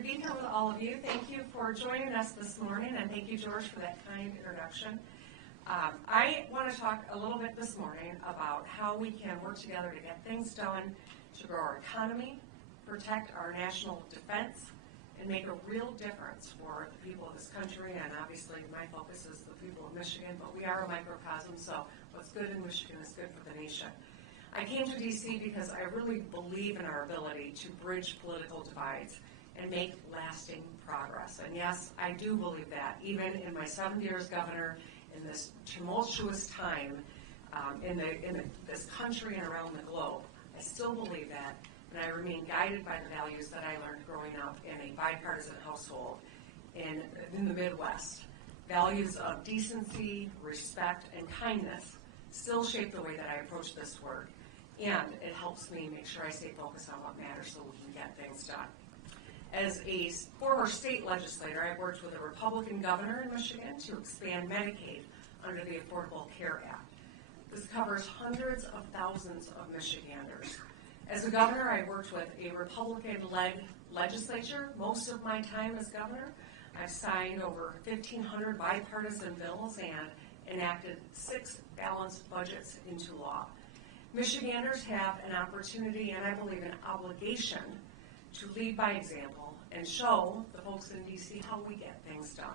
to be here with all of you. Thank you for joining us this morning, and thank you, George, for that kind introduction. I want to talk a little bit this morning about how we can work together to get things done to grow our economy, protect our national defense, and make a real difference for the people of this country. And obviously, my focus is the people of Michigan, but we are a microcosm, so what's good in Michigan is good for the nation. I came to D.C. because I really believe in our ability to bridge political divides and make lasting progress. And yes, I do believe that, even in my 7 years governor, in this tumultuous time in this country and around the globe, I still believe that, and I remain guided by the values that I learned growing up in a bipartisan household in the Midwest. Values of decency, respect, and kindness still shape the way that I approach this work, and it helps me make sure I stay focused on what matters so we can get things done. As a former state legislator, I've worked with a Republican governor in Michigan to expand Medicaid under the Affordable Care Act. This covers hundreds of thousands of Michiganders. As a governor, I worked with a Republican-led legislature most of my time as governor. I've signed over 1,500 bipartisan bills and enacted 6 balanced budgets into law. Michiganders have an opportunity, and I believe an obligation, to lead by example and show the folks in D.C. how we get things done.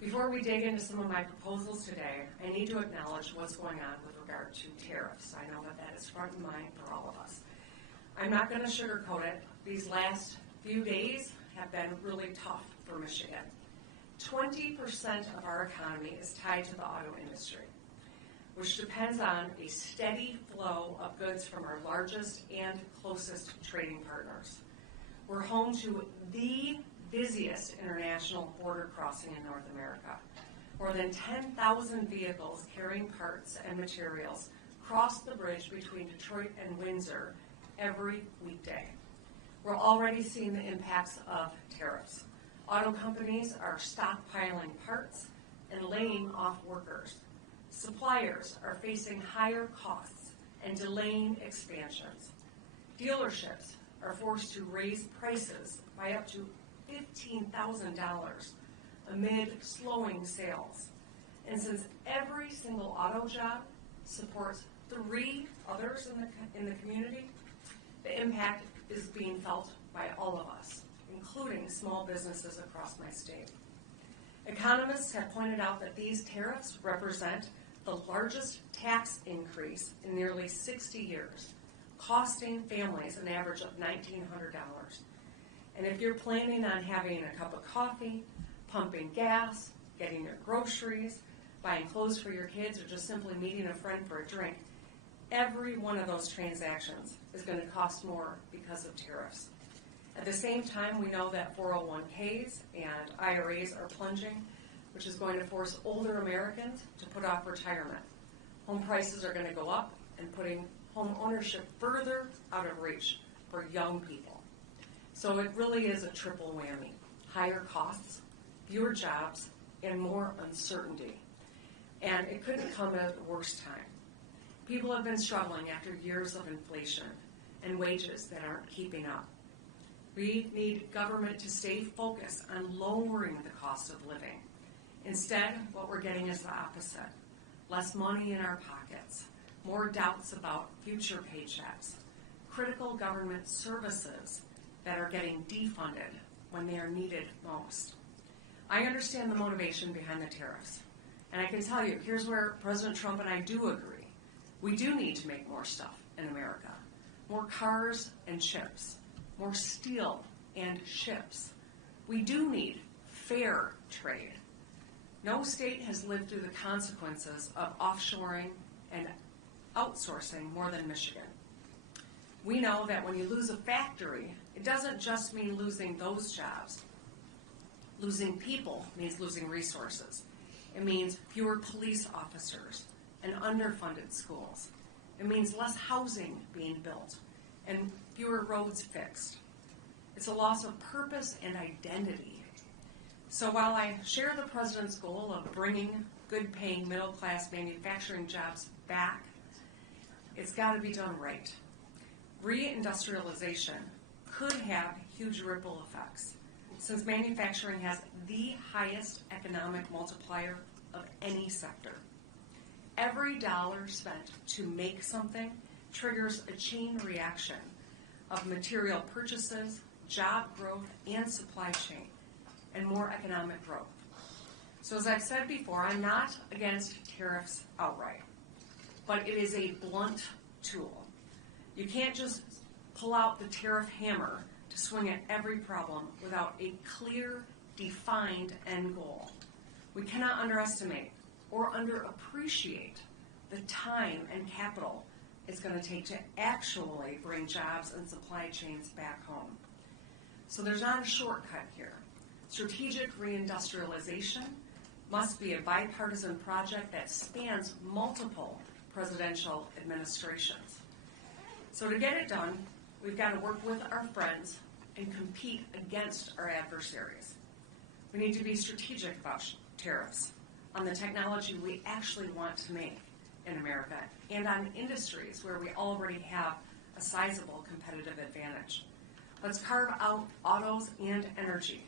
Before we dig into some of my proposals today, I need to acknowledge what's going on with regard to tariffs. I know that is front of mind for all of us. I'm not going to sugarcoat it. These last few days have been really tough for Michigan. 20% of our economy is tied to the auto industry, which depends on a steady flow of goods from our largest and closest trading partners. We're home to the busiest international border crossing in North America. More than 10,000 vehicles carrying parts and materials cross the bridge between Detroit and Windsor every weekday. We're already seeing the impacts of tariffs. Auto companies are stockpiling parts and laying off workers. Suppliers are facing higher costs and delaying expansions. Dealerships are forced to raise prices by up to $15,000 amid slowing sales. And since every single auto job supports 3 others in the community, the impact is being felt by all of us, including small businesses across my state. Economists have pointed out that these tariffs represent the largest tax increase in nearly 60 years, costing families an average of $1,900. And if you're planning on having a cup of coffee, pumping gas, getting your groceries, buying clothes for your kids, or just simply meeting a friend for a drink, every one of those transactions is going to cost more because of tariffs. At the same time, we know that 401ks and IRAs are plunging, which is going to force older Americans to put off retirement. Home prices are going to go up and putting home ownership further out of reach for young people. So it really is a triple whammy: higher costs, fewer jobs, and more uncertainty. And it couldn't come at the worst time. People have been struggling after years of inflation and wages that aren't keeping up. We need government to stay focused on lowering the cost of living. Instead, what we're getting is the opposite: less money in our pockets, more doubts about future paychecks, critical government services that are getting defunded when they are needed most. I understand the motivation behind the tariffs, and I can tell you, here's where President Trump and I do agree. We do need to make more stuff in America: more cars and chips, more steel and ships. We do need fair trade. No state has lived through the consequences of offshoring and outsourcing more than Michigan. We know that when you lose a factory, it doesn't just mean losing those jobs. Losing people means losing resources. It means fewer police officers and underfunded schools. It means less housing being built and fewer roads fixed. It's a loss of purpose and identity. So while I share the president's goal of bringing good-paying middle-class manufacturing jobs back, it's got to be done right. Reindustrialization could have huge ripple effects. since manufacturing has the highest economic multiplier of any sector. Every dollar spent to make something triggers a chain reaction of material purchases, job growth, and supply chain, and more economic growth. So as I've said before, I'm not against tariffs outright, but it is a blunt tool. You can't just pull out the tariff hammer to swing at every problem without a clear, defined end goal. We cannot underestimate or underappreciate the time and capital it's going to take to actually bring jobs and supply chains back home. So there's not a shortcut here. Strategic reindustrialization must be a bipartisan project that spans multiple presidential administrations. So to get it done, we've got to work with our friends and compete against our adversaries. We need to be strategic about tariffs on the technology we actually want to make in America and on industries where we already have a sizable competitive advantage. Let's carve out autos and energy,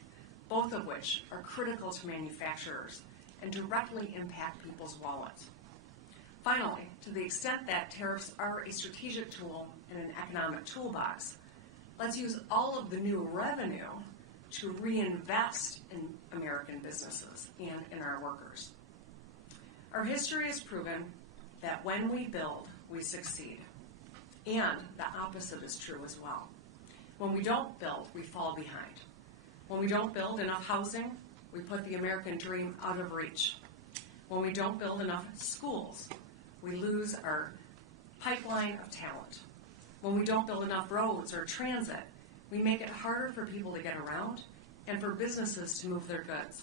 both of which are critical to manufacturers and directly impact people's wallets. Finally, to the extent that tariffs are a strategic tool in an economic toolbox, let's use all of the new revenue to reinvest in American businesses and in our workers. Our history has proven that when we build, we succeed. And the opposite is true as well. When we don't build, we fall behind. When we don't build enough housing, we put the American dream out of reach. When we don't build enough schools, we lose our pipeline of talent. When we don't build enough roads or transit, we make it harder for people to get around and for businesses to move their goods.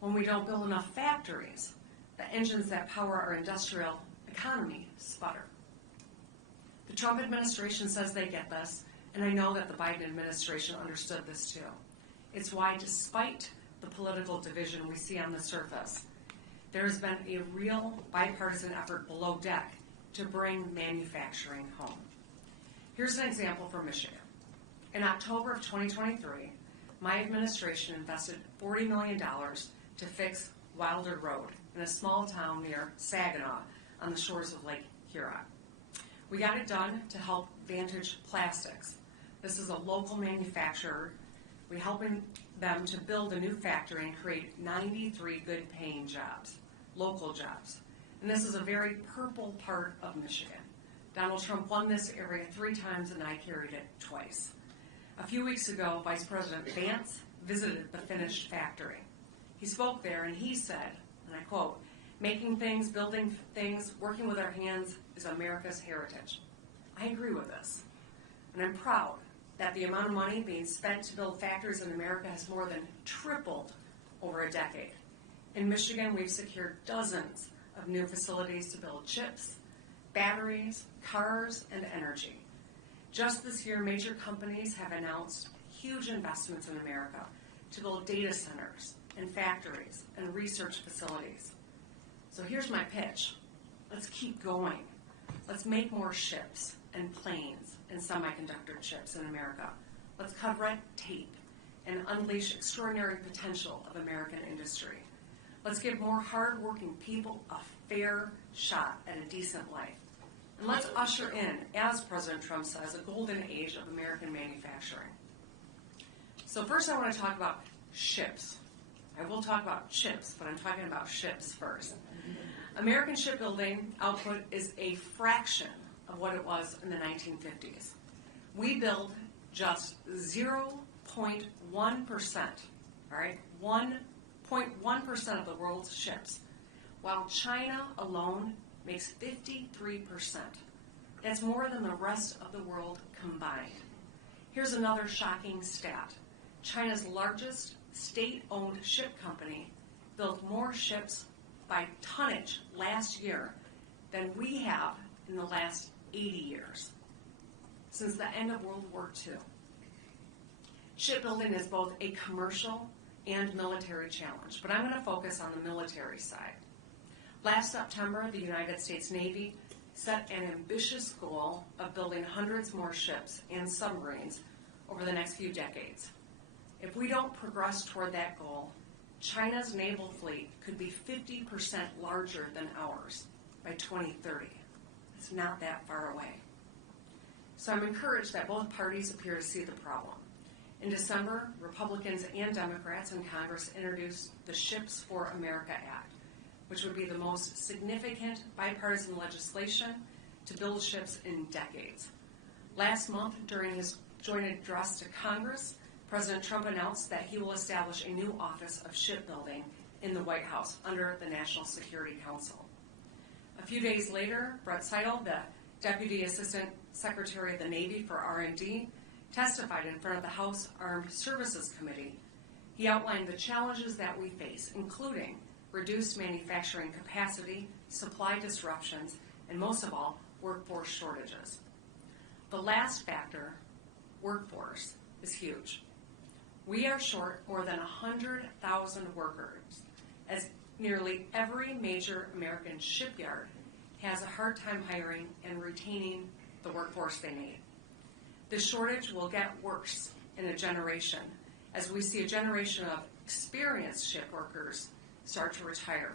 When we don't build enough factories, the engines that power our industrial economy sputter. The Trump administration says they get this, and I know that the Biden administration understood this too. It's why, despite the political division we see on the surface, there has been a real bipartisan effort below deck to bring manufacturing home. Here's an example from Michigan. In October of 2023, my administration invested $40 million to fix Wilder Road in a small town near Saginaw on the shores of Lake Huron. We got it done to help Vantage Plastics. This is a local manufacturer. We're helping them to build a new factory and create 93 good-paying jobs, local jobs. And this is a very purple part of Michigan. Donald Trump won this area 3 times and I carried it twice. A few weeks ago, Vice President Vance visited the finished factory. He spoke there and he said, and I quote, "Making things, building things, working with our hands is America's heritage." I agree with this. And I'm proud that the amount of money being spent to build factories in America has more than tripled over a decade. In Michigan, we've secured dozens of new facilities to build chips, batteries, cars, and energy. Just this year, major companies have announced huge investments in America to build data centers and factories and research facilities. So here's my pitch. Let's keep going. Let's make more ships and planes and semiconductor chips in America. Let's cut red tape and unleash extraordinary potential of American industry. Let's give more hardworking people a fair shot at a decent life. And let's usher in, as President Trump says, a golden age of American manufacturing. So first I want to talk about ships. I will talk about chips, but I'm talking about ships first. American shipbuilding output is a fraction of what it was in the 1950s. We build just 0.1%, all right, 1.1% of the world's ships, while China alone makes 53%. That's more than the rest of the world combined. Here's another shocking stat. China's largest state-owned ship company built more ships by tonnage last year than we have in the last 80 years, since the end of World War II. Shipbuilding is both a commercial and military challenge, but I'm going to focus on the military side. Last September, the United States Navy set an ambitious goal of building hundreds more ships and submarines over the next few decades. If we don't progress toward that goal, China's naval fleet could be 50% larger than ours by 2030. It's not that far away. So I'm encouraged that both parties appear to see the problem. In December, Republicans and Democrats in Congress introduced the Ships for America Act, which would be the most significant bipartisan legislation to build ships in decades. Last month, during his joint address to Congress, President Trump announced that he will establish a new office of shipbuilding in the White House under the National Security Council. A few days later, Brett Seidel, the Deputy Assistant Secretary of the Navy for R&D, testified in front of the House Armed Services Committee. He outlined the challenges that we face, including reduced manufacturing capacity, supply disruptions, and most of all, workforce shortages. The last factor, workforce, is huge. We are short more than 100,000 workers, as nearly every major American shipyard has a hard time hiring and retaining the workforce they need. The shortage will get worse in a generation as we see a generation of experienced ship workers start to retire.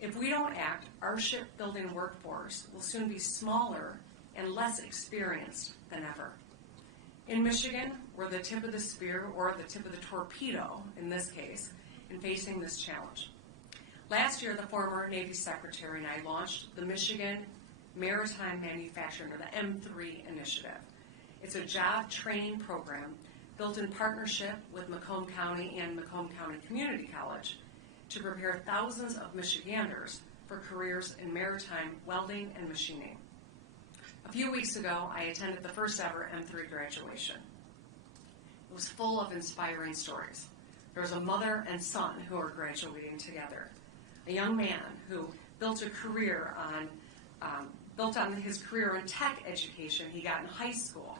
If we don't act, our shipbuilding workforce will soon be smaller and less experienced than ever. In Michigan, we're the tip of the spear, or the tip of the torpedo in this case, in facing this challenge. Last year, the former Navy Secretary and I launched the Michigan Maritime Manufacturing, or the M3 initiative. It's a job training program built in partnership with Macomb County and Macomb County Community College to prepare thousands of Michiganders for careers in maritime welding and machining. A few weeks ago, I attended the first ever M3 graduation. It was full of inspiring stories. There was a mother and son who were graduating together. A young man who built a career built on his career in tech education he got in high school.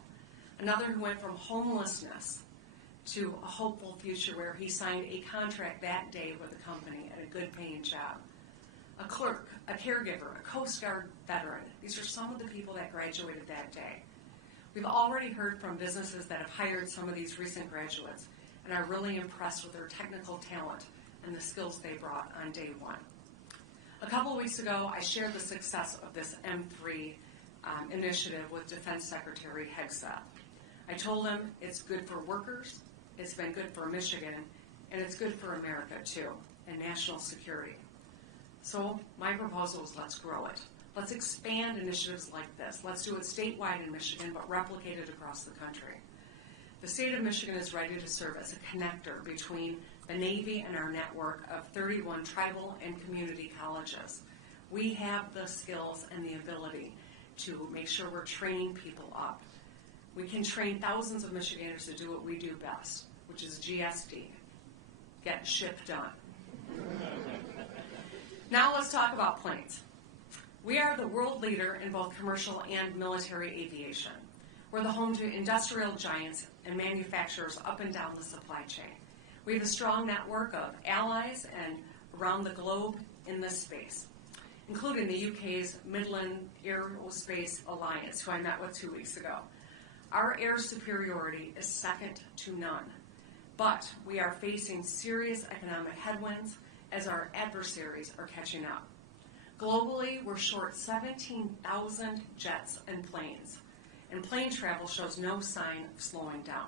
Another who went from homelessness to a hopeful future where he signed a contract that day with a company at a good paying job. A clerk, a caregiver, a Coast Guard veteran. These are some of the people that graduated that day. We've already heard from businesses that have hired some of these recent graduates and are really impressed with their technical talent and the skills they brought on day one. A couple of weeks ago, I shared the success of this M3 initiative with Defense Secretary Hegseth. I told him it's good for workers, it's been good for Michigan, and it's good for America too, and national security. So my proposal is let's grow it. Let's expand initiatives like this. Let's do it statewide in Michigan, but replicate it across the country. The state of Michigan is ready to serve as a connector between the Navy and our network of 31 tribal and community colleges. We have the skills and the ability to make sure we're training people up. We can train thousands of Michiganders to do what we do best, which is GSD, get ship done. Now let's talk about planes. We are the world leader in both commercial and military aviation. We're the home to industrial giants and manufacturers up and down the supply chain. We have a strong network of allies and around the globe in this space, including the UK's Midland Aerospace Alliance, who I met with 2 weeks ago. Our air superiority is second to none, but we are facing serious economic headwinds as our adversaries are catching up. Globally, we're short 17,000 jets and planes, and plane travel shows no sign of slowing down,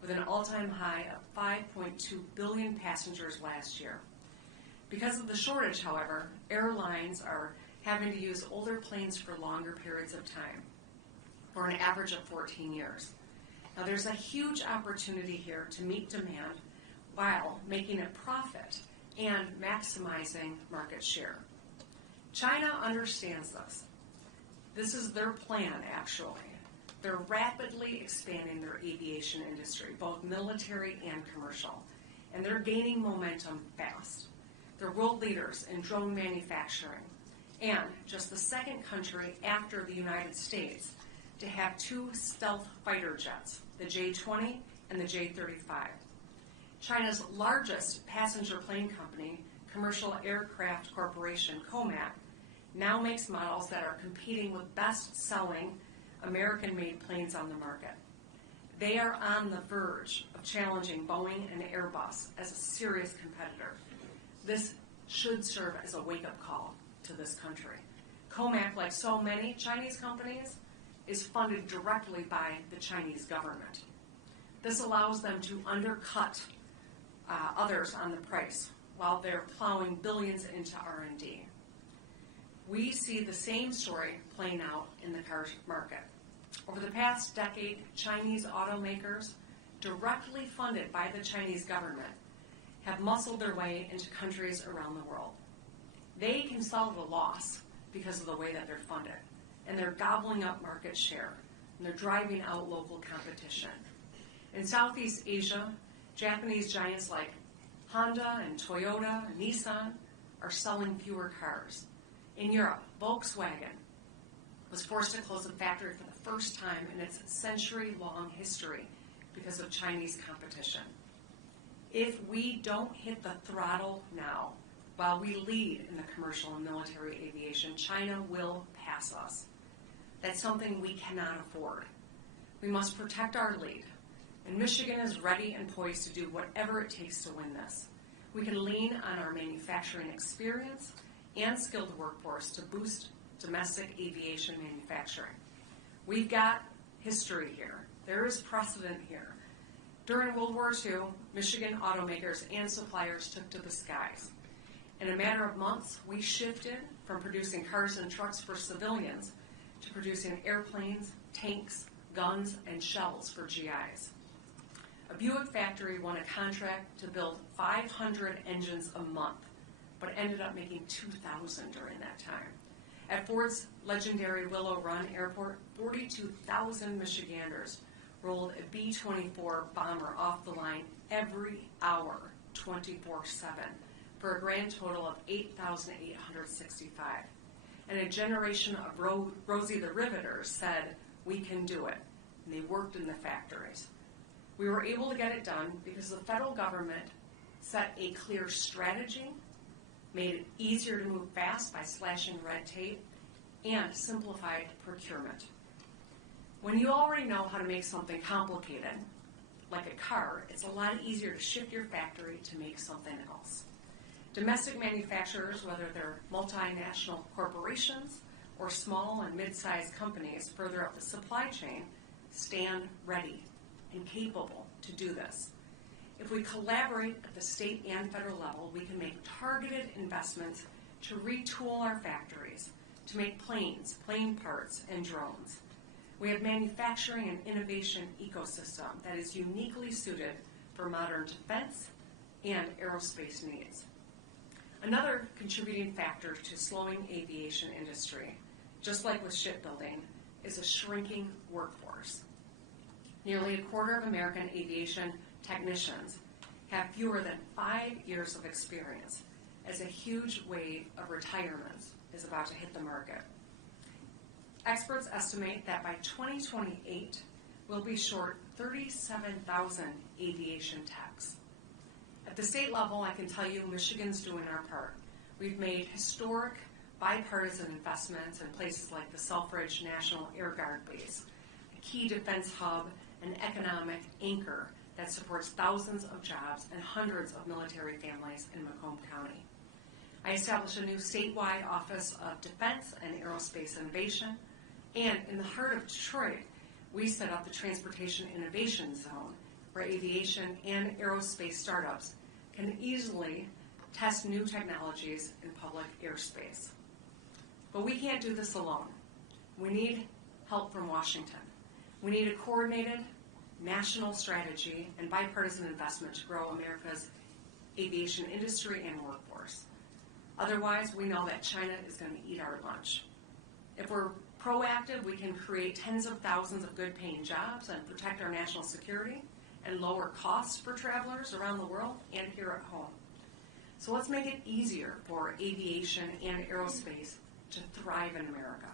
with an all-time high of 5.2 billion passengers last year. Because of the shortage, however, airlines are having to use older planes for longer periods of time, for an average of 14 years. Now, there's a huge opportunity here to meet demand while making a profit and maximizing market share. China understands this. This is their plan, actually. They're rapidly expanding their aviation industry, both military and commercial, and they're gaining momentum fast. They're world leaders in drone manufacturing, and just the second country after the United States to have 2 stealth fighter jets, the J-20 and the J-35. China's largest passenger plane company, Commercial Aircraft Corporation, COMAC, now makes models that are competing with best-selling American-made planes on the market. They are on the verge of challenging Boeing and Airbus as a serious competitor. This should serve as a wake-up call to this country. COMAC, like so many Chinese companies, is funded directly by the Chinese government. This allows them to undercut others on the price while they're plowing billions into R&D. We see the same story playing out in the car market. Over the past decade, Chinese automakers, directly funded by the Chinese government, have muscled their way into countries around the world. They can solve a loss because of the way that they're funded, and they're gobbling up market share, and they're driving out local competition. In Southeast Asia, Japanese giants like Honda and Toyota and Nissan are selling fewer cars. In Europe, Volkswagen was forced to close a factory for the first time in its century-long history because of Chinese competition. If we don't hit the throttle now, while we lead in the commercial and military aviation, China will pass us. That's something we cannot afford. We must protect our lead, and Michigan is ready and poised to do whatever it takes to win this. We can lean on our manufacturing experience and skilled workforce to boost domestic aviation manufacturing. We've got history here. There is precedent here. During World War II, Michigan automakers and suppliers took to the skies. In a matter of months, we shifted from producing cars and trucks for civilians to producing airplanes, tanks, guns, and shells for GIs. A Buick factory won a contract to build 500 engines a month, but ended up making 2,000 during that time. At Ford's legendary Willow Run Airport, 42,000 Michiganders rolled a B-24 bomber off the line every hour, 24/7, for a grand total of 8,865. And a generation of Rosie the Riveters said, "We can do it." And they worked in the factories. We were able to get it done because the federal government set a clear strategy, made it easier to move fast by slashing red tape, and simplified procurement. When you already know how to make something complicated, like a car, it's a lot easier to shift your factory to make something else. Domestic manufacturers, whether they're multinational corporations or small and mid-sized companies further up the supply chain, stand ready and capable to do this. If we collaborate at the state and federal level, we can make targeted investments to retool our factories, to make planes, plane parts, and drones. We have manufacturing and innovation ecosystem that is uniquely suited for modern defense and aerospace needs. Another contributing factor to slowing aviation industry, just like with shipbuilding, is a shrinking workforce. Nearly a quarter of American aviation technicians have fewer than 5 years of experience, as a huge wave of retirements is about to hit the market. Experts estimate that by 2028, we'll be short 37,000 aviation techs. At the state level, I can tell you Michigan's doing our part. We've made historic bipartisan investments in places like the Selfridge National Air Guard Base, a key defense hub and economic anchor that supports thousands of jobs and hundreds of military families in Macomb County. I established a new statewide Office of Defense and Aerospace Innovation, and in the heart of Detroit, we set up the Transportation Innovation Zone, where aviation and aerospace startups can easily test new technologies in public airspace. But we can't do this alone. We need help from Washington. We need a coordinated national strategy and bipartisan investment to grow America's aviation industry and workforce. Otherwise, we know that China is going to eat our lunch. If we're proactive, we can create tens of thousands of good-paying jobs and protect our national security and lower costs for travelers around the world and here at home. So let's make it easier for aviation and aerospace to thrive in America.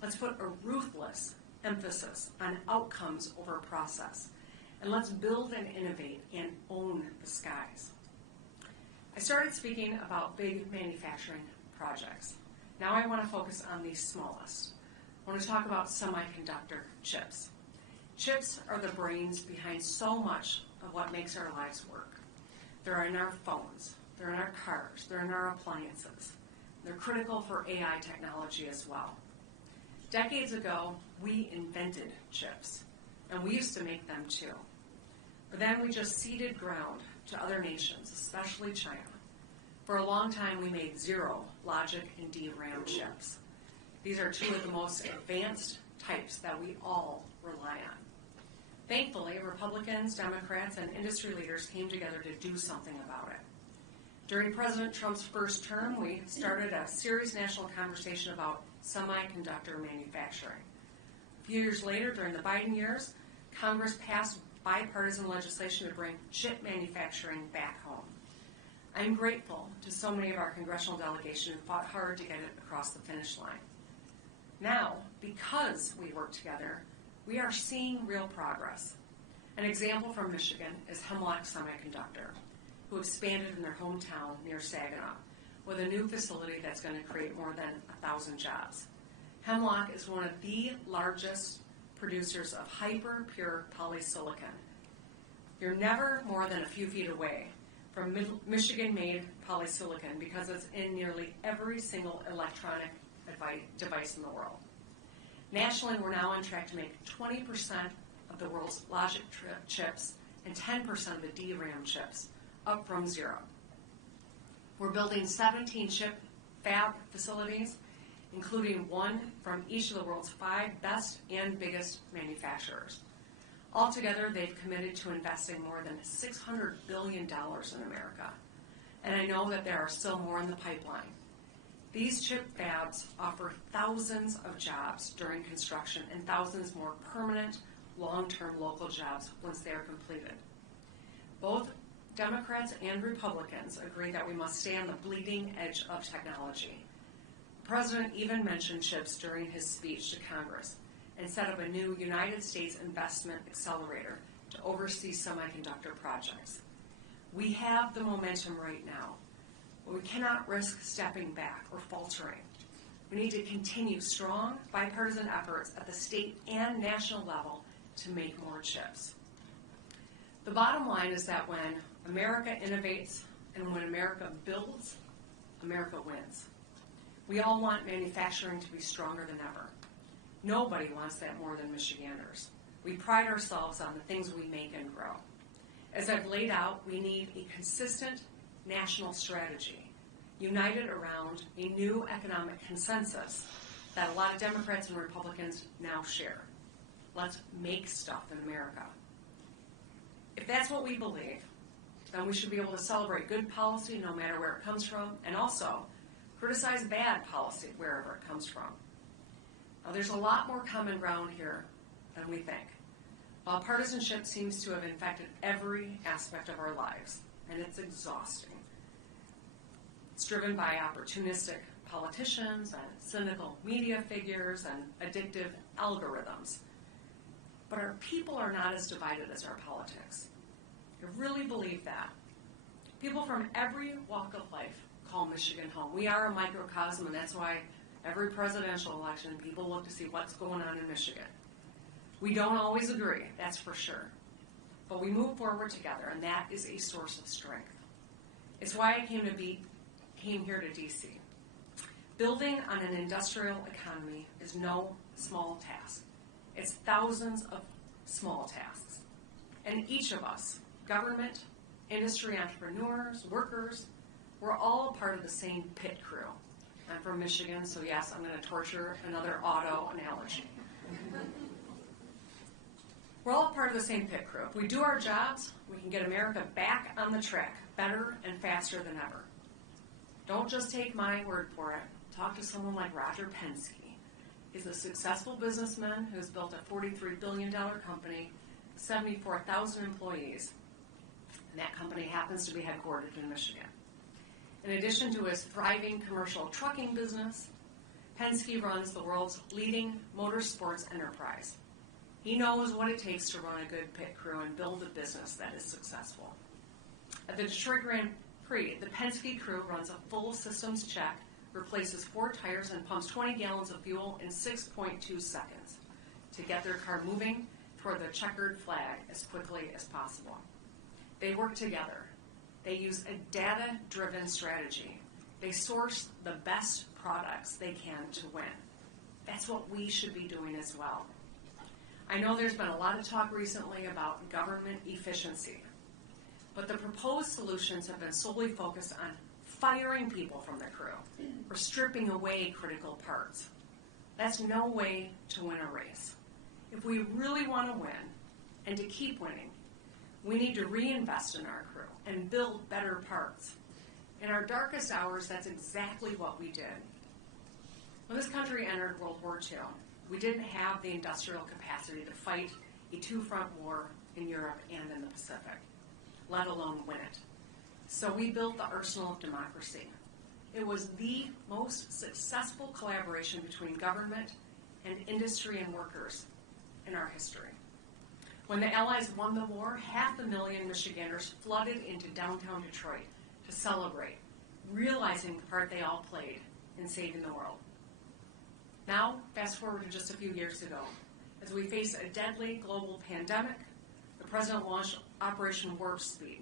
Let's put a ruthless emphasis on outcomes over process. And let's build and innovate and own the skies. I started speaking about big manufacturing projects. Now I want to focus on the smallest. I want to talk about semiconductor chips. Chips are the brains behind so much of what makes our lives work. They're in our phones, they're in our cars, they're in our appliances. They're critical for AI technology as well. Decades ago, we invented chips, and we used to make them too. But then we just ceded ground to other nations, especially China. For a long time, we made zero logic and DRAM chips. These are two of the most advanced types that we all rely on. Thankfully, Republicans, Democrats, and industry leaders came together to do something about it. During President Trump's first term, we started a serious national conversation about semiconductor manufacturing. A few years later, during the Biden years, Congress passed bipartisan legislation to bring chip manufacturing back home. I'm grateful to so many of our congressional delegation who fought hard to get it across the finish line. Now, because we work together, we are seeing real progress. An example from Michigan is Hemlock Semiconductor, who expanded in their hometown near Saginaw with a new facility that's going to create more than 1,000 jobs. Hemlock is one of the largest producers of hyper-pure polysilicon. You're never more than a few feet away from Michigan-made polysilicon because it's in nearly every single electronic device in the world. Nationally, we're now on track to make 20% of the world's logic chips and 10% of the DRAM chips, up from zero. We're building 17 chip fab facilities, including one from each of the world's 5 best and biggest manufacturers. Altogether, they've committed to investing more than $600 billion in America. And I know that there are still more in the pipeline. These chip fabs offer thousands of jobs during construction and thousands more permanent, long-term local jobs once they are completed. Both Democrats and Republicans agree that we must stay on the bleeding edge of technology. The President even mentioned chips during his speech to Congress and set up a new United States Investment Accelerator to oversee semiconductor projects. We have the momentum right now, but we cannot risk stepping back or faltering. We need to continue strong bipartisan efforts at the state and national level to make more chips. The bottom line is that when America innovates and when America builds, America wins. We all want manufacturing to be stronger than ever. Nobody wants that more than Michiganders. We pride ourselves on the things we make and grow. As I've laid out, we need a consistent national strategy, united around a new economic consensus that a lot of Democrats and Republicans now share. Let's make stuff in America. If that's what we believe, then we should be able to celebrate good policy no matter where it comes from, and also criticize bad policy wherever it comes from. Now, there's a lot more common ground here than we think. While partisanship seems to have infected every aspect of our lives, and it's exhausting. It's driven by opportunistic politicians and cynical media figures and addictive algorithms. But our people are not as divided as our politics. I really believe that. People from every walk of life call Michigan home. We are a microcosm, and that's why every presidential election people look to see what's going on in Michigan. We don't always agree, that's for sure. But we move forward together, and that is a source of strength. It's why I came here to D.C. Building on an industrial economy is no small task. It's thousands of small tasks. And each of us, government, industry entrepreneurs, workers, we're all part of the same pit crew. I'm from Michigan, so yes, I'm going to torture another auto analogy. We're all part of the same pit crew. If we do our jobs, we can get America back on the track, better and faster than ever. Don't just take my word for it. Talk to someone like Roger Penske. He's a successful businessman who's built a $43 billion company, 74,000 employees, and that company happens to be headquartered in Michigan. In addition to his thriving commercial trucking business, Penske runs the world's leading motorsports enterprise. He knows what it takes to run a good pit crew and build a business that is successful. At the Detroit Grand Prix, the Penske crew runs a full systems check, replaces 4 tires, and pumps 20 gallons of fuel in 6.2 seconds to get their car moving toward the checkered flag as quickly as possible. They work together. They use a data-driven strategy. They source the best products they can to win. That's what we should be doing as well. I know there's been a lot of talk recently about government efficiency, but the proposed solutions have been solely focused on firing people from the crew or stripping away critical parts. That's no way to win a race. If we really want to win and to keep winning, we need to reinvest in our crew and build better parts. In our darkest hours, that's exactly what we did. When this country entered World War II, we didn't have the industrial capacity to fight a two-front war in Europe and in the Pacific, let alone win it. So we built the arsenal of democracy. It was the most successful collaboration between government and industry and workers in our history. When the Allies won the war, 500,000 Michiganders flooded into downtown Detroit to celebrate, realizing the part they all played in saving the world. Now, fast forward to just a few years ago. As we face a deadly global pandemic, the President launched Operation Warp Speed.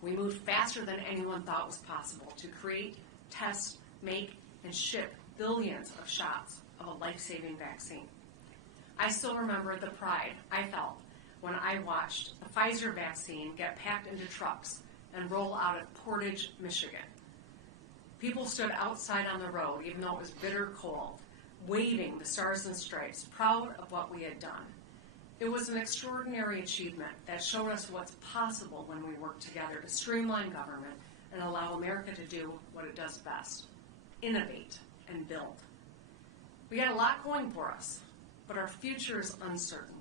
We moved faster than anyone thought was possible to create, test, make, and ship billions of shots of a life-saving vaccine. I still remember the pride I felt when I watched the Pfizer vaccine get packed into trucks and roll out of Portage, Michigan. People stood outside on the road, even though it was bitter cold, waving the stars and stripes, proud of what we had done. It was an extraordinary achievement that showed us what's possible when we work together to streamline government and allow America to do what it does best, innovate and build. We got a lot going for us, but our future is uncertain.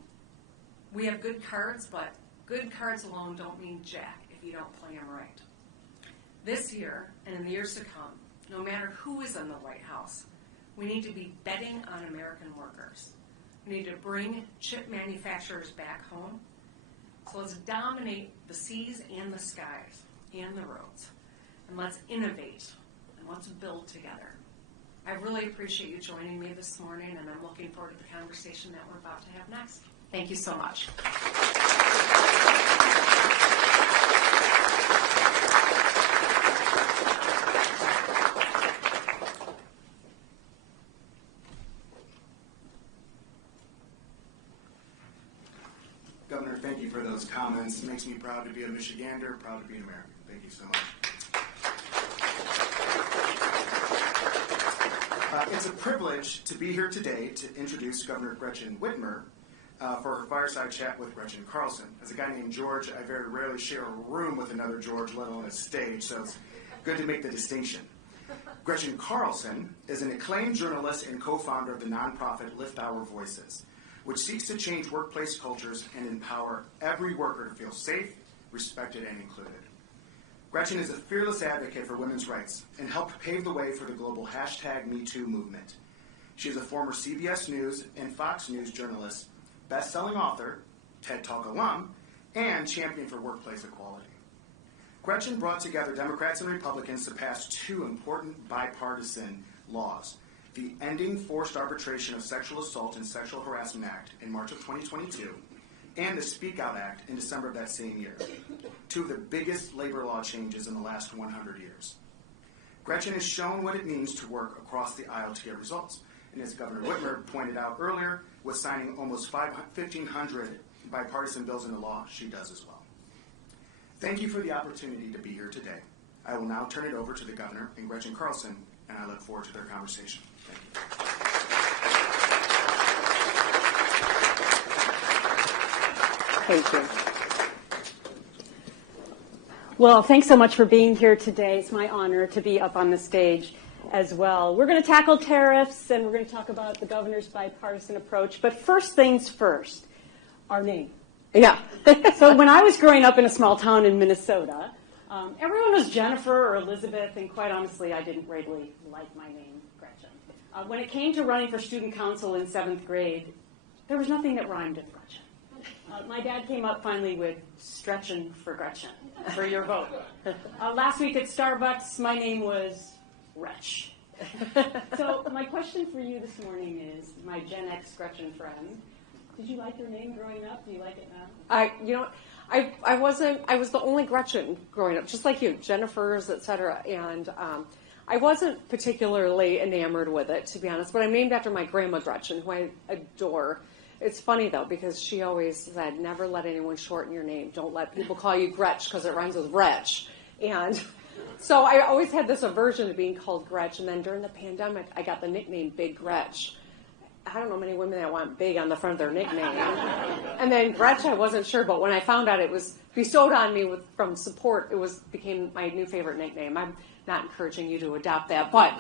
We have good cards, but good cards alone don't mean jack if you don't play them right. This year, and in the years to come, no matter who is in the White House, we need to be betting on American workers. We need to bring chip manufacturers back home. So let's dominate the seas and the skies and the roads. And let's innovate and let's build together. I really appreciate you joining me this morning, and I'm looking forward to the conversation that we're about to have next. Thank you so much. Governor, thank you for those comments. It makes me proud to be a Michigander, proud to be an American. Thank you so much. It's a privilege to be here today to introduce Governor Gretchen Whitmer for her fireside chat with Gretchen Carlson. As a guy named George, I very rarely share a room with another George, let alone a stage, so it's good to make the distinction. Gretchen Carlson is an acclaimed journalist and co-founder of the nonprofit Lift Our Voices, which seeks to change workplace cultures and empower every worker to feel safe, respected, and included. Gretchen is a fearless advocate for women's rights and helped pave the way for the global #MeToo movement. She is a former CBS News and Fox News journalist, best-selling author, TED Talk alum, and champion for workplace equality. Gretchen brought together Democrats and Republicans to pass two important bipartisan laws: the Ending Forced Arbitration of Sexual Assault and Sexual Harassment Act in March of 2022, and the Speak Out Act in December of that same year, two of the biggest labor law changes in the last 100 years. Gretchen has shown what it means to work across the aisle to get results, and as Governor Whitmer pointed out earlier, with signing almost 1,500 bipartisan bills into law, she does as well. Thank you for the opportunity to be here today. I will now turn it over to the Governor and Gretchen Carlson, and I look forward to their conversation. Thank you. Thank you. Well, thanks so much for being here today. It's my honor to be up on the stage as well. We're going to tackle tariffs, and we're going to talk about the governor's bipartisan approach. But first things first, our name. Yeah. So when I was growing up in a small town in Minnesota, everyone was Jennifer or Elizabeth, and quite honestly, I didn't really like my name, Gretchen. When it came to running for student council in 7th grade, there was nothing that rhymed with Gretchen. My dad came up finally with "Stretchin' for Gretchen" for your vote. Last week at Starbucks, my name was Wretch. So my question for you this morning is, my Gen X Gretchen friend, Did you like your name growing up? Do you like it now? I was the only Gretchen growing up, just like you, Jennifer's, et cetera. And I wasn't particularly enamored with it, to be honest, but I'm named after my grandma Gretchen, who I adore. It's funny, though, because she always said, never let anyone shorten your name. Don't let people call you Gretch because it rhymes with wretch. And so I always had this aversion to being called Gretch. And then during the pandemic, I got the nickname Big Gretch. I don't know many women that want big on the front of their nickname. And then Gretch, I wasn't sure, but when I found out it was bestowed on me from support, became my new favorite nickname. I'm not encouraging you to adopt that, but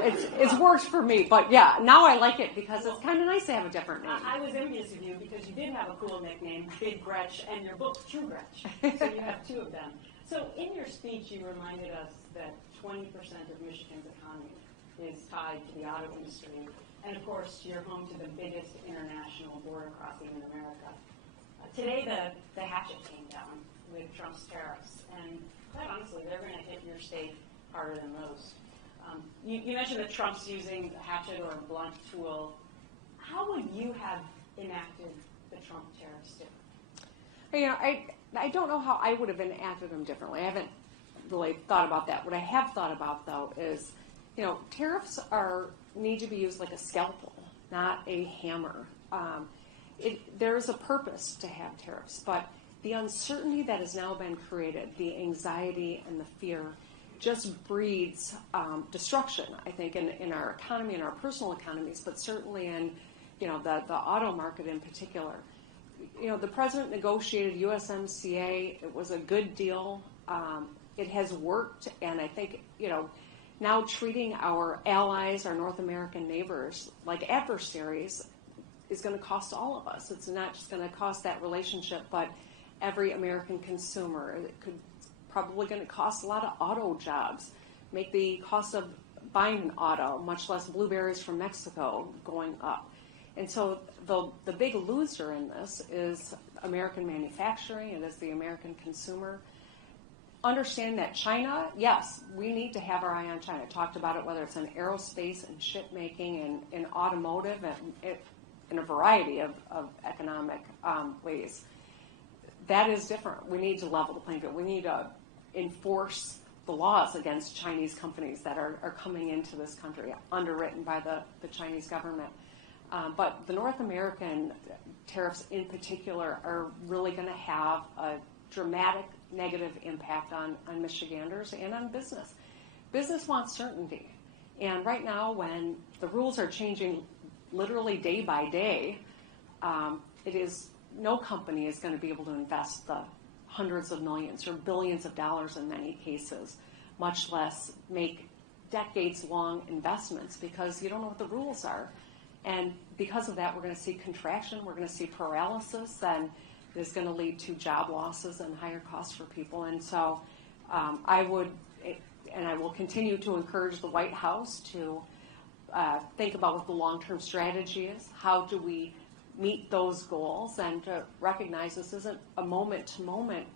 it's worked for me. But yeah, now I like it because it's kind of nice to have a different name. I was envious of you because you did have a cool nickname, Big Gretch, and your book's True Gretch. So you have two of them. So in your speech, you reminded us that 20% of Michigan's economy is tied to the auto industry. And of course, you're home to the biggest international border crossing in America. Today, the hatchet came down with Trump's tariffs, and quite honestly, they're going to hit your state harder than most. You mentioned that Trump's using a hatchet or a blunt tool. How would you have enacted the Trump tariffs differently? I don't know how I would have enacted them differently. I haven't really thought about that. What I have thought about, though, is, tariffs need to be used like a scalpel, not a hammer. There's a purpose to have tariffs, but the uncertainty that has now been created, the anxiety and the fear, just breeds destruction, I think, in our economy, in our personal economies, but certainly in the auto market in particular. The president negotiated USMCA. It was a good deal. It has worked, and I think, now treating our allies, our North American neighbors, like adversaries is going to cost all of us. It's not just going to cost that relationship, but every American consumer. It could probably going to cost a lot of auto jobs, make the cost of buying an auto, much less blueberries from Mexico, going up. And so the big loser in this is American manufacturing. It is the American consumer. Understand that China, yes, we need to have our eye on China. I talked about it, whether it's in aerospace and ship making and automotive and in a variety of economic ways. That is different. We need to level the playing field. We need to enforce the laws against Chinese companies that are coming into this country, underwritten by the Chinese government. But the North American tariffs in particular are really going to have a dramatic negative impact on Michiganders and on business. Business wants certainty. And right now, when the rules are changing literally day by day, no company is going to be able to invest the hundreds of millions or billions of dollars in many cases, much less make decades-long investments because you don't know what the rules are. And because of that, we're going to see contraction, we're going to see paralysis, and it is going to lead to job losses and higher costs for people. And so I will continue to encourage the White House to think about what the long-term strategy is. How do we meet those goals, and to recognize this isn't a moment-to-moment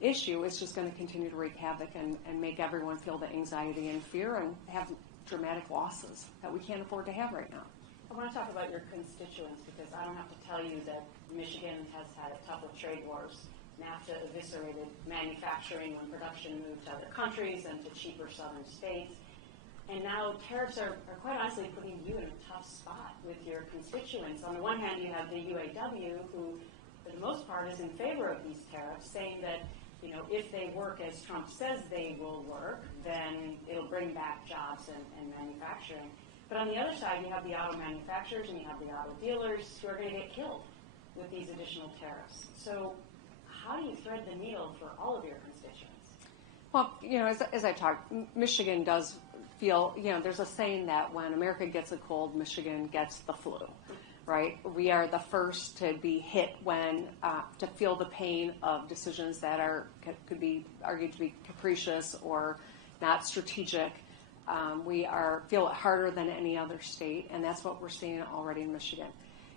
issue. It's just going to continue to wreak havoc and make everyone feel the anxiety and fear and have dramatic losses that we can't afford to have right now. I want to talk about your constituents because I don't have to tell you that Michigan has had a couple of trade wars. NAFTA eviscerated manufacturing when production moved to other countries and to cheaper southern states. And now tariffs are quite honestly putting you in a tough spot with your constituents. On the one hand, you have the UAW, who for the most part is in favor of these tariffs, saying that if they work as Trump says they will work, then it'll bring back jobs and manufacturing. But on the other side, you have the auto manufacturers and you have the auto dealers who are going to get killed with these additional tariffs. So how do you thread the needle for all of your constituents? Well, as I talked, Michigan does feel, there's a saying that when America gets a cold, Michigan gets the flu, right? We are the first to be hit to feel the pain of decisions that could be argued to be capricious or not strategic. We feel it harder than any other state, and that's what we're seeing already in Michigan.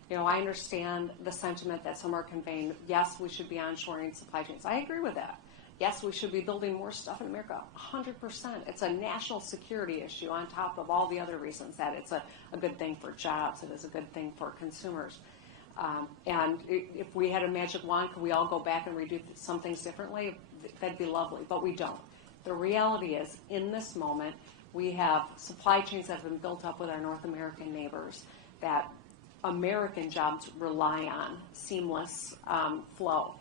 I understand the sentiment that some are conveying. Yes, we should be onshoring supply chains. I agree with that. Yes, we should be building more stuff in America, 100%. It's a national security issue on top of all the other reasons that it's a good thing for jobs. It is a good thing for consumers. And if we had a magic wand, could we all go back and redo some things differently? That'd be lovely, but we don't. The reality is, in this moment, we have supply chains that have been built up with our North American neighbors that American jobs rely on, seamless flow.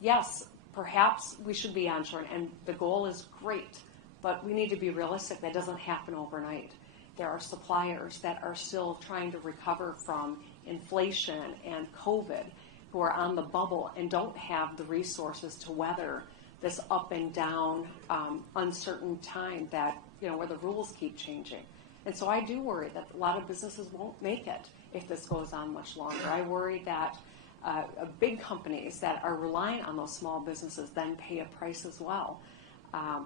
Yes, perhaps we should be onshoring, and the goal is great, but we need to be realistic. That doesn't happen overnight. There are suppliers that are still trying to recover from inflation and COVID who are on the bubble and don't have the resources to weather this up and down uncertain time that, where the rules keep changing. And so I do worry that a lot of businesses won't make it if this goes on much longer. I worry that big companies that are relying on those small businesses then pay a price as well. I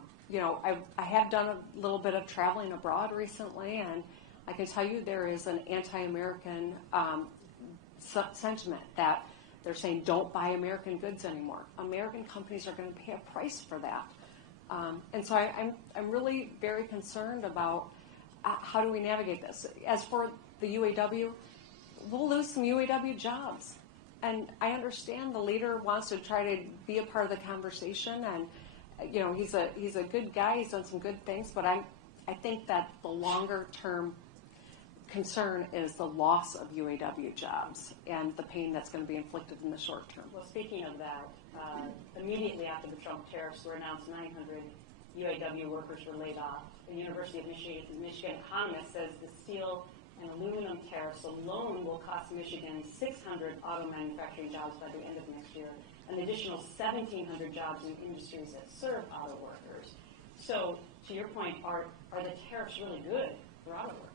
have done a little bit of traveling abroad recently, and I can tell you there is an anti-American sentiment that they're saying don't buy American goods anymore. American companies are going to pay a price for that. And so I'm really very concerned about how do we navigate this. As for the UAW, we'll lose some UAW jobs. And I understand the leader wants to try to be a part of the conversation, and he's a good guy. He's done some good things, but I think that the longer term concern is the loss of UAW jobs and the pain that's going to be inflicted in the short term. Well, speaking of that, immediately after the Trump tariffs were announced, 900 UAW workers were laid off. The University of Michigan economist says the steel and aluminum tariffs alone will cost Michigan 600 auto manufacturing jobs by the end of next year, an additional 1,700 jobs in industries that serve auto workers. So, to your point, are the tariffs really good for auto workers?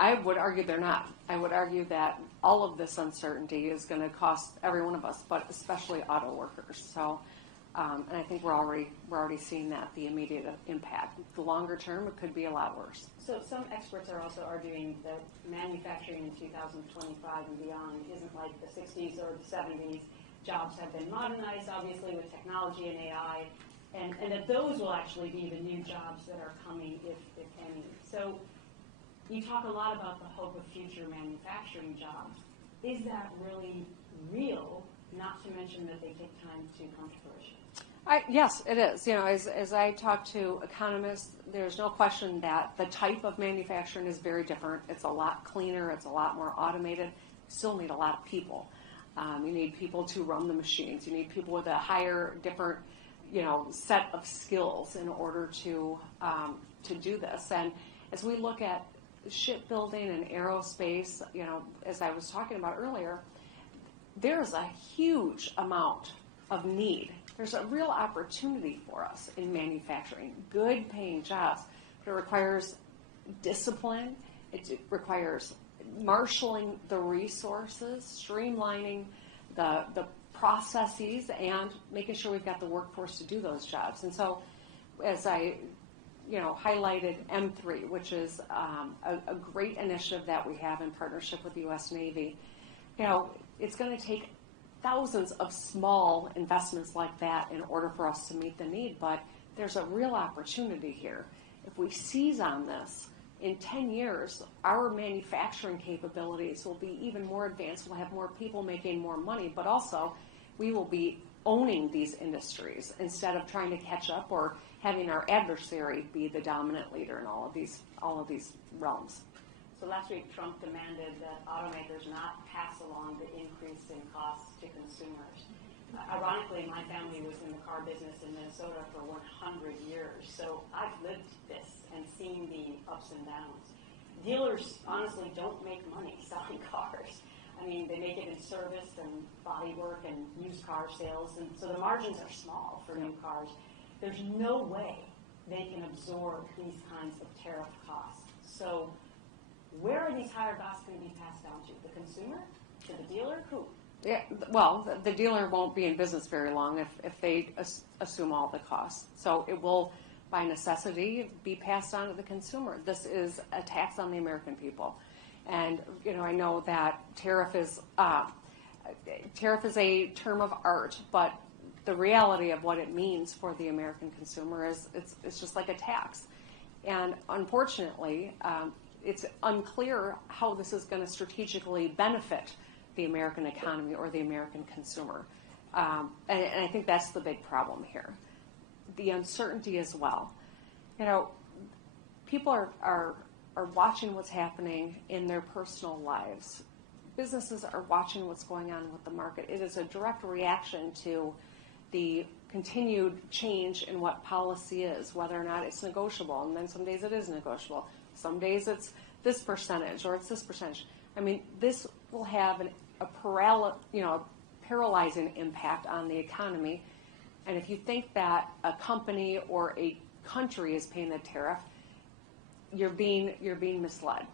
I would argue they're not. I would argue that all of this uncertainty is going to cost every one of us, but especially auto workers. So, and I think we're already seeing that, the immediate impact. The longer term, it could be a lot worse. So some experts are also arguing that manufacturing in 2025 and beyond isn't like the 60s or the 70s. Jobs have been modernized, obviously, with technology and AI, and that those will actually be the new jobs that are coming, if any. So you talk a lot about the hope of future manufacturing jobs. Is that really real, not to mention that they take time to come to fruition? Yes, it is. As I talk to economists, there's no question that the type of manufacturing is very different. It's a lot cleaner. It's a lot more automated. You still need a lot of people. You need people to run the machines. You need people with a higher, different, set of skills in order to do this. And as we look at shipbuilding and aerospace, as I was talking about earlier, there's a huge amount of need. There's a real opportunity for us in manufacturing, good paying jobs, but it requires discipline. It requires marshaling the resources, streamlining the processes, and making sure we've got the workforce to do those jobs. And so, as I highlighted M3, which is a great initiative that we have in partnership with the U.S. Navy. It's going to take thousands of small investments like that in order for us to meet the need, but there's a real opportunity here. If we seize on this, in 10 years, our manufacturing capabilities will be even more advanced. We'll have more people making more money, but also we will be owning these industries instead of trying to catch up or having our adversary be the dominant leader in all of these realms. So last week, Trump demanded that automakers not pass along the increase in costs to consumers. Ironically, my family was in the car business in Minnesota for 100 years, so I've lived this and seen the ups and downs. Dealers honestly don't make money selling cars. I mean, they make it in service and body work and used car sales, and so the margins are small for new cars. There's no way they can absorb these kinds of tariff costs. So where are these higher costs going to be passed down to? The consumer? To the dealer? Who? Yeah, well, the dealer won't be in business very long if they assume all the costs. So it will, by necessity, be passed on to the consumer. This is a tax on the American people. And, I know that tariff is a term of art, but the reality of what it means for the American consumer is it's just like a tax. And unfortunately, it's unclear how this is going to strategically benefit the American economy or the American consumer. And I think that's the big problem here. The uncertainty as well. You know, people are watching what's happening in their personal lives. Businesses are watching what's going on with the market. It is a direct reaction to the continued change in what policy is, whether or not it's negotiable. And then some days it is negotiable. Some days it's this percentage or it's this percentage. I mean, this will have a paralyzing impact on the economy. And if you think that a company or a country is paying the tariff, you're being misled.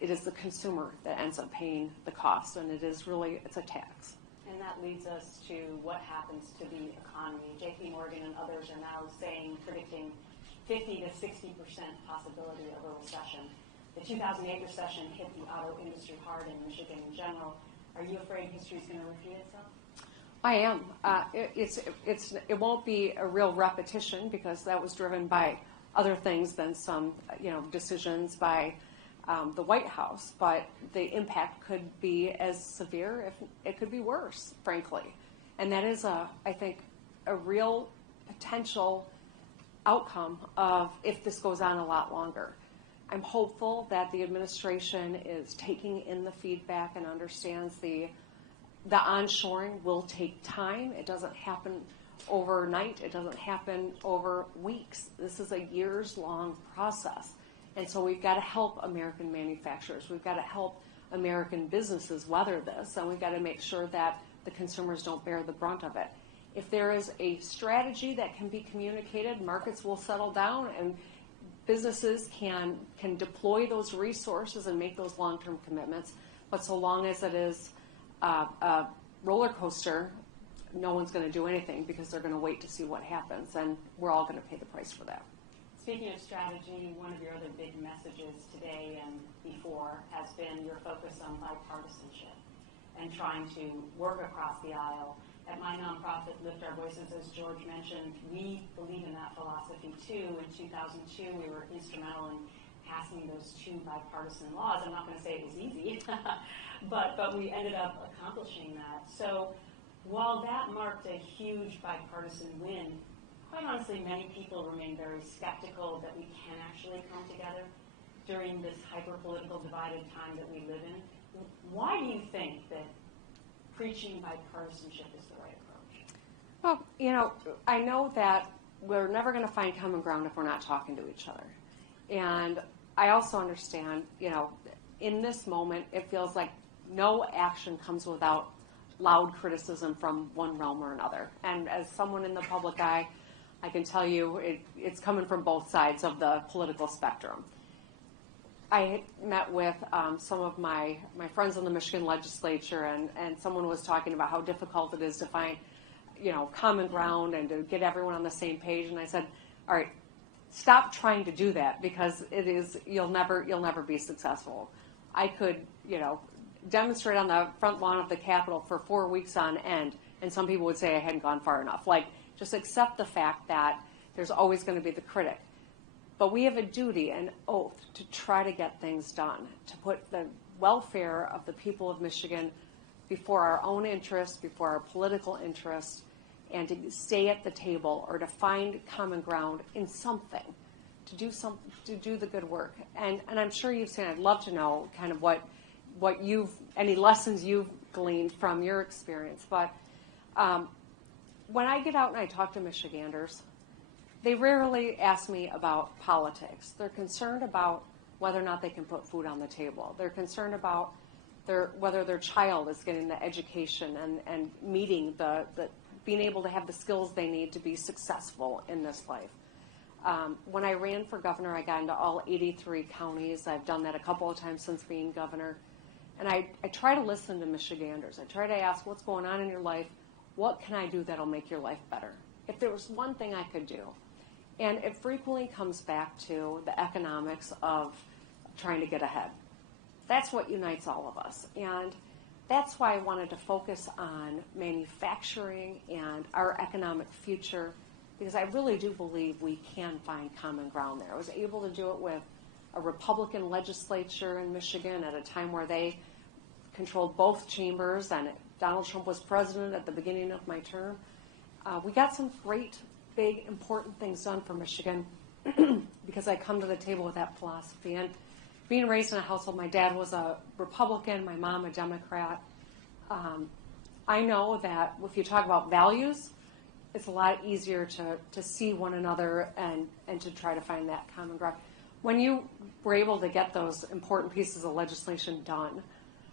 It is the consumer that ends up paying the cost, and it's a tax. And that leads us to what happens to the economy. JP Morgan and others are now predicting 50 to 60% possibility of a recession. The 2008 recession hit the auto industry hard in Michigan in general. Are you afraid history is going to repeat itself? I am. It won't be a real repetition because that was driven by other things than some decisions by the White House, but the impact could be as severe, if it could be worse, frankly. And that is, I think, a real potential outcome of if this goes on a lot longer. I'm hopeful that the administration is taking in the feedback and understands the onshoring will take time. It doesn't happen overnight. It doesn't happen over weeks. This is a years-long process. And so we've got to help American manufacturers. We've got to help American businesses weather this, and we've got to make sure that the consumers don't bear the brunt of it. If there is a strategy that can be communicated, markets will settle down, and businesses can deploy those resources and make those long-term commitments. But so long as it is a roller coaster, no one's going to do anything because they're going to wait to see what happens, and we're all going to pay the price for that. Speaking of strategy, one of your other big messages today and before has been your focus on bipartisanship and trying to work across the aisle. At my nonprofit, Lift Our Voices, as George mentioned, we believe in that philosophy too. In 2002, we were instrumental in passing those two bipartisan laws. I'm not going to say it was easy, but we ended up accomplishing that. So while that marked a huge bipartisan win, quite honestly, many people remain very skeptical that we can actually come together during this hyper-political divided time that we live in. Why do you think that preaching bipartisanship is the right approach? Well, I know that we're never going to find common ground if we're not talking to each other. And I also understand, in this moment, it feels like no action comes without loud criticism from one realm or another. And as someone in the public eye, I can tell you it's coming from both sides of the political spectrum. I met with some of my friends in the Michigan legislature, and someone was talking about how difficult it is to find, common ground and to get everyone on the same page. And I said, all right, stop trying to do that because you'll never be successful. I could, demonstrate on the front lawn of the Capitol for 4 weeks on end, and some people would say I hadn't gone far enough. Just accept the fact that there's always going to be the critic. But we have a duty, an oath, to try to get things done, to put the welfare of the people of Michigan before our own interests, before our political interests, and to stay at the table or to find common ground in something, to do the good work. And I'm sure you've seen, I'd love to know kind of any lessons you've gleaned from your experience. But when I get out and I talk to Michiganders, they rarely ask me about politics. They're concerned about whether or not they can put food on the table. They're concerned about whether their child is getting the education and meeting being able to have the skills they need to be successful in this life. When I ran for governor, I got into all 83 counties. I've done that a couple of times since being governor. And I try to listen to Michiganders. I try to ask, what's going on in your life? What can I do that'll make your life better? If there was one thing I could do. And it frequently comes back to the economics of trying to get ahead. That's what unites all of us. And that's why I wanted to focus on manufacturing and our economic future, because I really do believe we can find common ground there. I was able to do it with a Republican legislature in Michigan at a time where they controlled both chambers, and Donald Trump was president at the beginning of my term. We got some great, big, important things done for Michigan because I come to the table with that philosophy. And being raised in a household, my dad was a Republican, my mom a Democrat. I know that if you talk about values, it's a lot easier to see one another and to try to find that common ground. When you were able to get those important pieces of legislation done,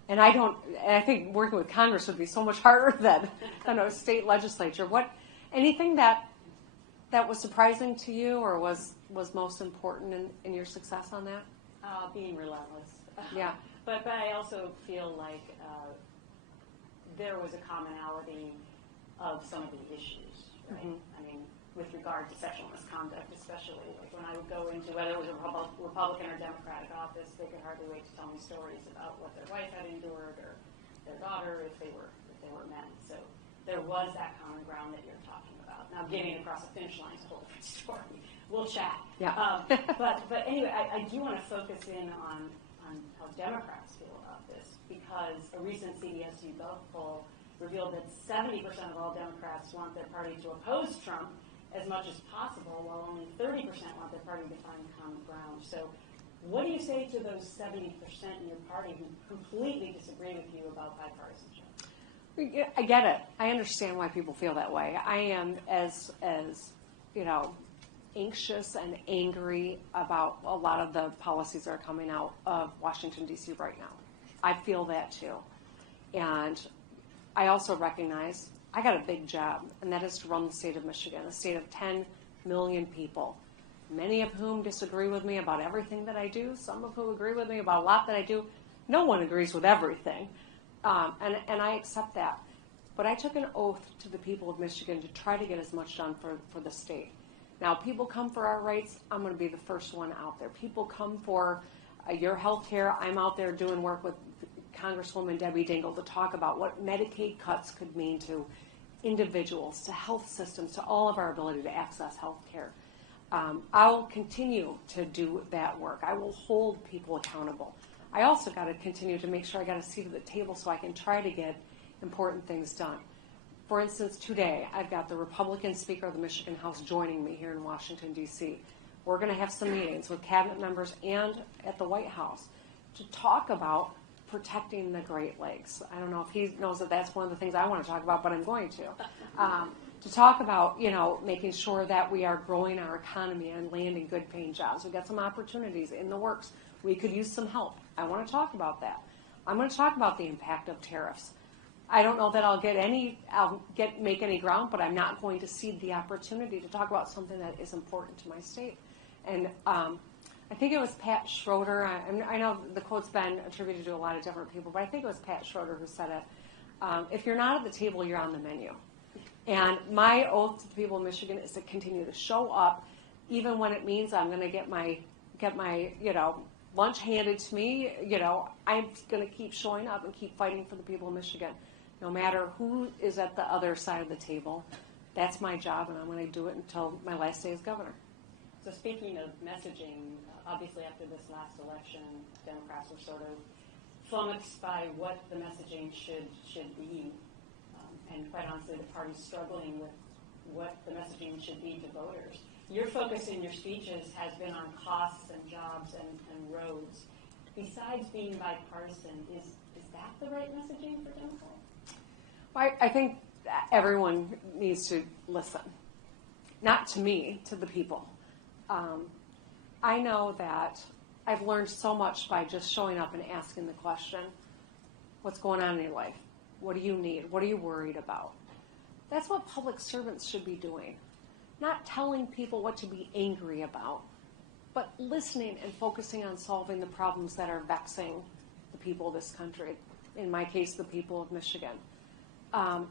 and I think working with Congress would be so much harder than a state legislature. Anything that was surprising to you or was most important in your success on that? Being relentless. Yeah. But I also feel like there was a commonality of some of the issues, right? Mm-hmm. I mean, with regard to sexual misconduct, especially, like when I would go into whether it was a Republican or Democratic office, they could hardly wait to tell me stories about what their wife had endured or their daughter if they were men. So there was that common ground that you're talking about. Now, getting across the finish line is a whole different story. We'll chat. Yeah. But anyway, I do want to focus in on how Democrats feel about this, because a recent CBS YouGov poll revealed that 70% of all Democrats want their party to oppose Trump as much as possible, while only 30% want their party to find common ground. So what do you say to those 70% in your party who completely disagree with you about bipartisanship? I get it. I understand why people feel that way. I am as anxious and angry about a lot of the policies that are coming out of Washington, D.C. right now. I feel that too. And I also recognize I got a big job, and that is to run the state of Michigan, a state of 10 million people, many of whom disagree with me about everything that I do, some of whom agree with me about a lot that I do. No one agrees with everything, and I accept that. But I took an oath to the people of Michigan to try to get as much done for the state. Now, people come for our rights, I'm going to be the first one out there. People come for your health care, I'm out there doing work with Congresswoman Debbie Dingell to talk about what Medicaid cuts could mean to individuals, to health systems, to all of our ability to access health care. I'll continue to do that work. I will hold people accountable. I also got to continue to make sure I got a seat at the table so I can try to get important things done. For instance, today, I've got the Republican Speaker of the Michigan House joining me here in Washington, D.C. We're going to have some meetings with cabinet members and at the White House to talk about protecting the Great Lakes. I don't know if he knows that that's one of the things I want to talk about, but I'm going to. To talk about, making sure that we are growing our economy and landing good paying jobs. We've got some opportunities in the works. We could use some help. I want to talk about that. I'm going to talk about the impact of tariffs. I don't know that I'll make any ground, but I'm not going to cede the opportunity to talk about something that is important to my state. And I think it was Pat Schroeder. I know the quote's been attributed to a lot of different people, but I think it was Pat Schroeder who said it. If you're not at the table, you're on the menu. And my oath to the people of Michigan is to continue to show up, even when it means I'm going to get my lunch handed to me. I'm going to keep showing up and keep fighting for the people of Michigan, no matter who is at the other side of the table. That's my job, and I'm going to do it until my last day as governor. So speaking of messaging, obviously after this last election, Democrats were sort of flummoxed by what the messaging should be. And quite honestly, the party's struggling with what the messaging should be to voters. Your focus in your speeches has been on costs and jobs and roads. Besides being bipartisan, is that the right messaging for Democrats? Well, I think everyone needs to listen. Not to me, to the people. I know that I've learned so much by just showing up and asking the question, what's going on in your life? What do you need? What are you worried about? That's what public servants should be doing. Not telling people what to be angry about, but listening and focusing on solving the problems that are vexing the people of this country. In my case, the people of Michigan. I'm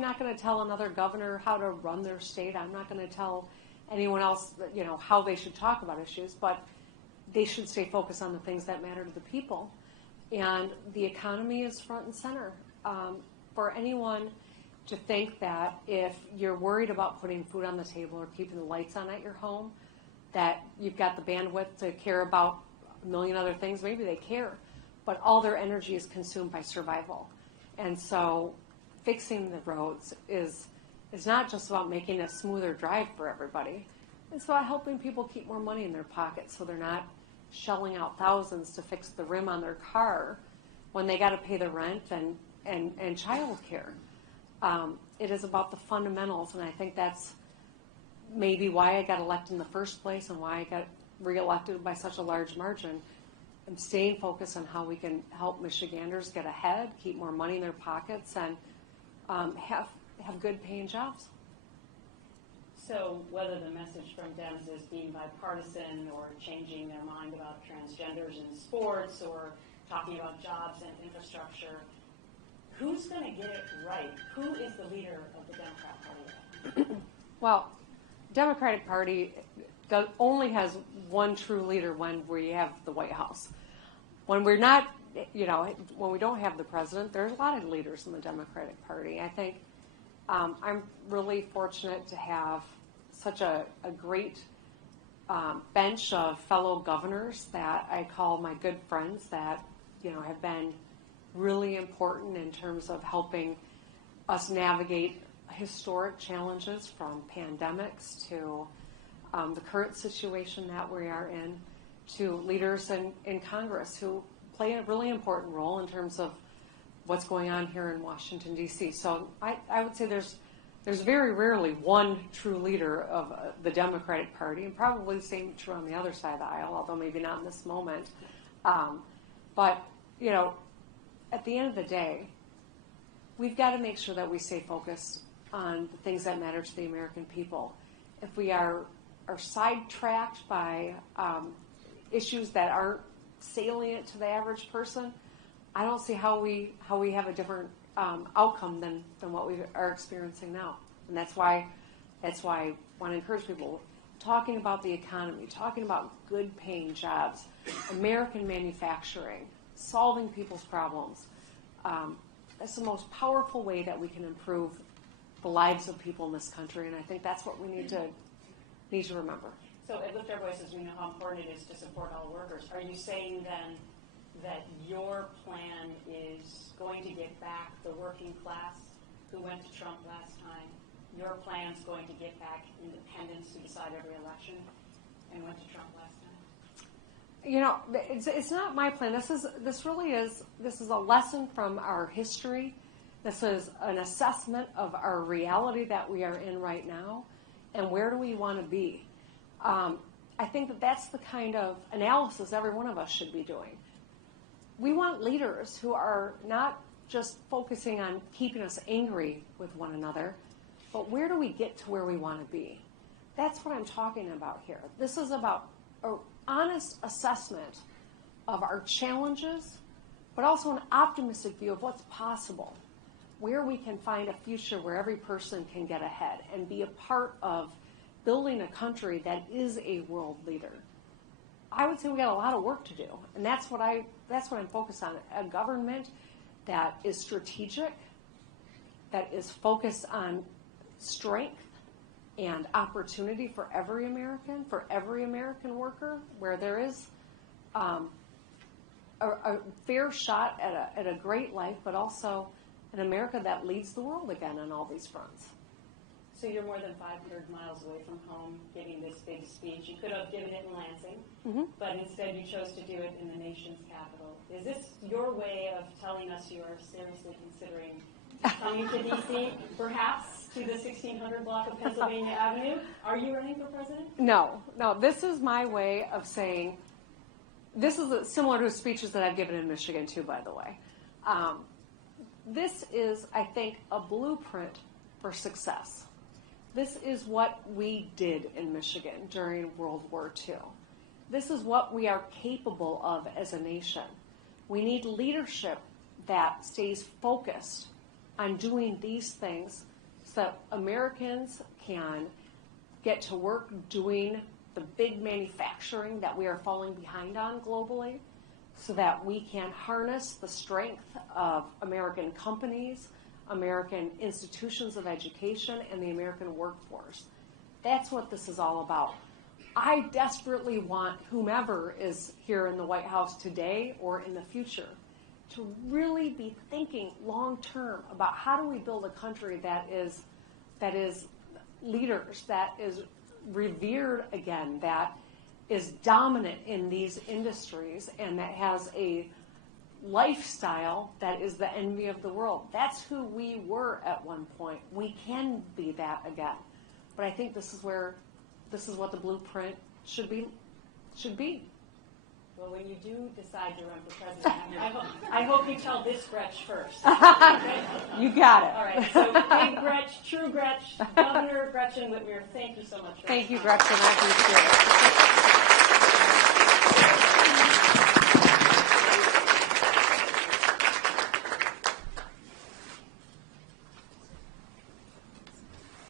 not going to tell another governor how to run their state. I'm not going to tell anyone else, how they should talk about issues, but they should stay focused on the things that matter to the people. And the economy is front and center. For anyone to think that if you're worried about putting food on the table or keeping the lights on at your home, that you've got the bandwidth to care about a million other things, maybe they care. but all their energy is consumed by survival. And so fixing the roads is not just about making a smoother drive for everybody. It's about helping people keep more money in their pockets so they're not shelling out thousands to fix the rim on their car when they got to pay the rent and child care. It is about the fundamentals, and I think that's maybe why I got elected in the first place and why I got reelected by such a large margin. I'm staying focused on how we can help Michiganders get ahead, keep more money in their pockets, and have good paying jobs. So whether the message from Dems is being bipartisan or changing their mind about transgenders in sports or talking about jobs and infrastructure, who's going to get it right? Who is the leader of the Democrat Party? Well, Democratic Party only has one true leader when we have the White House. When we're not, when we don't have the president, there's a lot of leaders in the Democratic Party. I think I'm really fortunate to have such a great bench of fellow governors that I call my good friends that, have been really important in terms of helping us navigate historic challenges from pandemics to the current situation that we are in, to leaders in Congress who play a really important role in terms of what's going on here in Washington, D.C. So I would say there's very rarely one true leader of the Democratic Party, and probably the same true on the other side of the aisle, although maybe not in this moment. But, at the end of the day, we've got to make sure that we stay focused on the things that matter to the American people. If we are sidetracked by issues that aren't salient to the average person, I don't see how we have a different outcome than what we are experiencing now. And that's why I want to encourage people talking about the economy, talking about good paying jobs, American manufacturing, solving people's problems. That's the most powerful way that we can improve the lives of people in this country, and I think that's what we need to remember. So at Lift Our Voices, we know how important it is to support all workers. Are you saying then that your plan is going to get back the working class who went to Trump last time? Your plan's going to get back independents who decide every election and went to Trump last time? It's not my plan. This is a lesson from our history. This is an assessment of our reality that we are in right now, and where do we want to be. I think that's the kind of analysis every one of us should be doing. We want leaders who are not just focusing on keeping us angry with one another, but where do we get to where we want to be? That's what I'm talking about here. This is about an honest assessment of our challenges, but also an optimistic view of what's possible, where we can find a future where every person can get ahead and be a part of building a country that is a world leader. I would say we got a lot of work to do, and that's what I'm focused on. A government that is strategic, that is focused on strength and opportunity for every American worker, where there is a fair shot at a great life, but also an America that leads the world again on all these fronts. So you're more than 500 miles away from home giving this big speech. You could have given it in Lansing, but instead you chose to do it in the nation's capital. Is this your way of telling us you are seriously considering coming to D.C., perhaps to the 1600 block of Pennsylvania Avenue? Are you running for president? No. This is my way of saying, this is similar to speeches that I've given in Michigan too, by the way. This is, I think, a blueprint for success. This is what we did in Michigan during World War II. This is what we are capable of as a nation. We need leadership that stays focused on doing these things so that Americans can get to work doing the big manufacturing that we are falling behind on globally, so that we can harness the strength of American companies, American institutions of education, and the American workforce. That's what this is all about. I desperately want whomever is here in the White House today or in the future to really be thinking long term about how do we build a country that is leaders, that is revered again, that is dominant in these industries, and that has a lifestyle that is the envy of the world. That's who we were at one point. We can be that again. But I think this is what the blueprint should be. Well, when you do decide to run for president, I hope you tell this Gretch first. You got it. All right, so big Gretch, true Gretch, Governor Gretchen Whitmer, thank you so much. Thank you, Gretchen. I appreciate it.